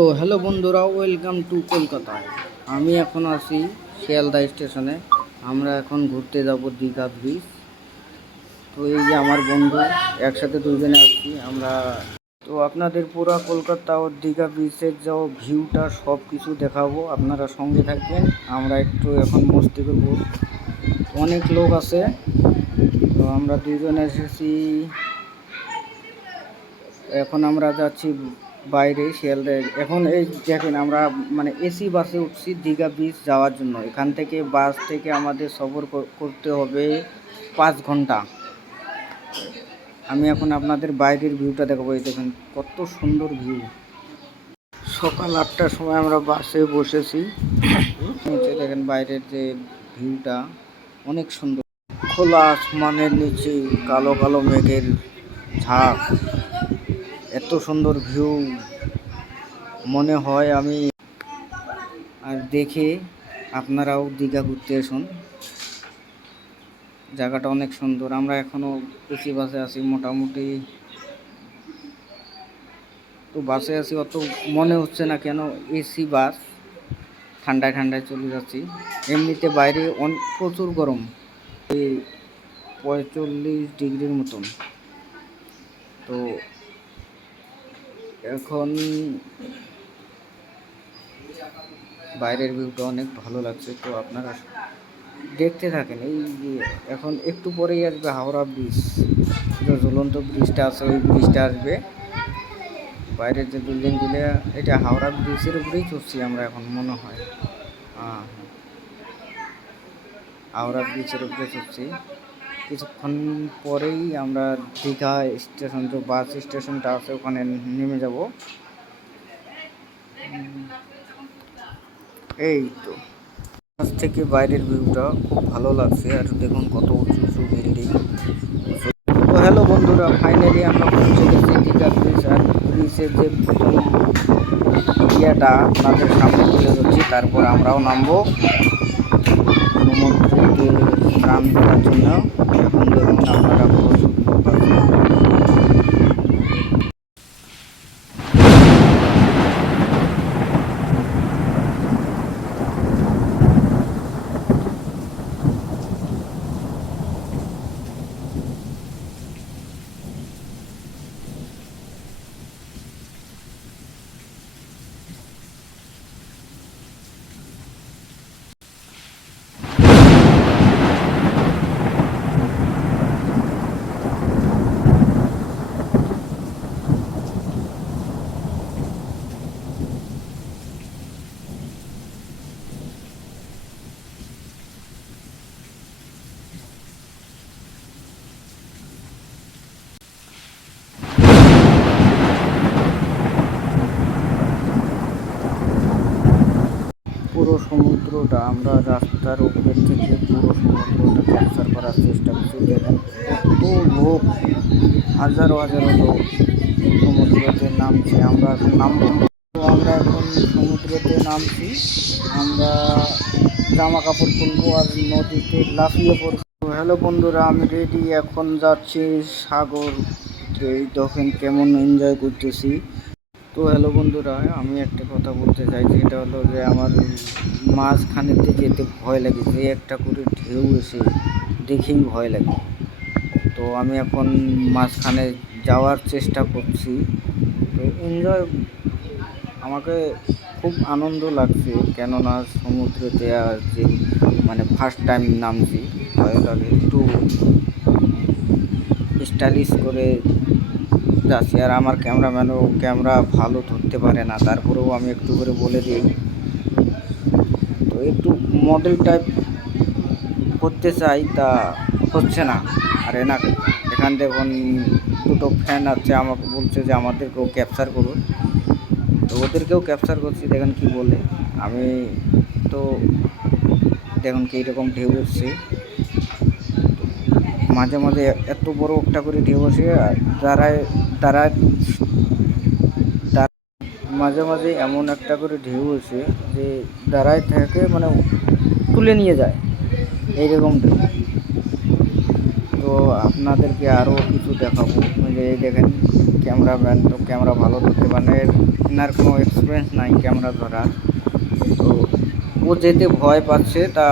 তো হ্যালো বন্ধুরা, welcome to কলকাতায়। আমি এখন আছি শিয়ালদা স্টেশনে। আমরা এখন ঘুরতে যাব দীঘা ব্রিজ। তো এই যে আমার বন্ধু, একসাথে দুজনে আসছি আমরা। তো আপনাদের পুরো কলকাতা ও দীঘা ব্রিজের যা ভিউটা সব কিছু দেখাবো, আপনারা সঙ্গে থাকবেন। আমরা একটু এখন মস্তি করবো, অনেক লোক আছে। তো আমরা দুজনে এসেছি, এখন আমরা যাচ্ছি বাইরে শিয়ালদায়। এখন এই দেখেন, আমরা মানে এসি বাসে উঠছি দীঘা ব্রিজ যাওয়ার জন্য। এখান থেকে বাস থেকে আমাদের সফর করতে হবে 5 ঘন্টা। আমি এখন আপনাদের বাইরের ভিউটা দেখাবো। এই দেখেন কত সুন্দর ভিউ। সকাল 8টার সময় আমরা বাসে বসেছি। দেখেন বাইরের যে ভিউটা অনেক সুন্দর। খোলা আসমানের নিচে কালো কালো মেঘের ঝাঁক, এত সুন্দর ভিউ মনে হয়। আমি আর দেখে আপনারাও দীঘা ঘুরতে আসুন, জায়গাটা অনেক সুন্দর। আমরা এখনও এসি বাসে আছি মোটামুটি। তো বাসে আছি, অত মনে হচ্ছে না, কেন এসি বাস, ঠান্ডায় ঠান্ডায় চলে যাচ্ছি। এমনিতে বাইরে প্রচুর গরম, এই 45 ডিগ্রির মতন। তো এখন বাইরের ভিউটা অনেক ভালো লাগছে। তো আপনারা দেখতে থাকেন। এই যে এখন একটু পরেই আসবে হাওড়া ব্রিজ, যে ঝুলন্ত ব্রিজটা আছে ওই ব্রিজটা আসবে। বাইরের যে বিল্ডিংগুলো, এটা হাওড়া ব্রিজের উপরেই চড়ছি আমরা এখন মনে হয়। হ্যাঁ, হাওড়া ব্রিজের উপরে চড়ছি। কিছুক্ষণ পরেই আমরা দীঘা স্টেশন, যে বাস স্টেশনটা আছে ওখানে নেমে যাব। এই তো বাস থেকে বাইরের ভিউটা খুব ভালো লাগছে। আর দেখুন কত উঁচু উঁচু বিল্ডিং। তো হ্যালো বন্ধুরা, ফাইনালি আমরা পৌঁছে গেছি দীঘা ব্রিজ। আর ব্রিজের যে প্রথম ইয়েটা আপনাদের সামনে তুলে ধরছি, তারপর আমরাও নামবো সমুদ্রকে স্নান করার জন্য। এখন দেখুন আপনারা প্রচুর লোক আছে। পুরো সমুদ্রটা আমরা রাস্তার উপরের থেকে পুরো সমুদ্রটা ক্যাপচার করার চেষ্টা করছি। দেখেন কত লোক, হাজারো হাজারো লোক সমুদ্রতে নামছে। আমরা এখন নামবো। তো আমরা এখন সমুদ্রতে নামছি। আমরা জামা কাপড় খুলবো আর নদীতে লাফিয়ে পড়বো। হ্যালো বন্ধুরা, আমি রেডি, এখন যাচ্ছি সাগর। এই দেখেন কেমন এনজয় করতেছি। তো হ্যালো বন্ধুরা, আমি একটা কথা বলতে চাই, যেটা হলো যে আমার মাঝখানেতে যেতে ভয় লাগে। যে একটা করে ঢেউ এসে দেখেই ভয় লাগে। তো আমি এখন মাঝখানে যাওয়ার চেষ্টা করছি। তো এনজয়, আমাকে খুব আনন্দ লাগছে, কেননা সমুদ্রেতে আর যে মানে ফার্স্ট টাইম নামছি, ভয় লাগে একটু। স্টাইলিশ করে যাচ্ছি। আর আমার ক্যামেরাম্যানও ক্যামেরা ভালো ধরতে পারে না, তারপরেও আমি একটু করে বলে দিই। তো একটু মডেল টাইপ করতে চাই, তা হচ্ছে না। আর এখান দেখুন দুটো ফ্যান আছে, আমাকে বলছে যে আমাদেরকেও ক্যাপচার করুন। তো ওদেরকেও ক্যাপচার করছি, দেখেন কি বলে। আমি তো দেখুন কি রকম ঢেউ উঠছে, মাঝে মাঝে এত বড় একটা করে ঢেউ আসে। দাঁড়ায় দাঁড়ায় মাঝে মাঝে এমন একটা করে ঢেউ আসে যে দাঁড়ায় থাকে, মানে তুলে নিয়ে যায় এইরকম ঢেউ। তো আপনাদেরকে আরও কিছু দেখাবো। যে এই দেখেন ক্যামেরাম্যান, তো ক্যামেরা ভালো ধরতে পারে, এনার কোনো এক্সপিরিয়েন্স নাই ক্যামেরা ধরা। তো ও যেতে ভয় পাচ্ছে তা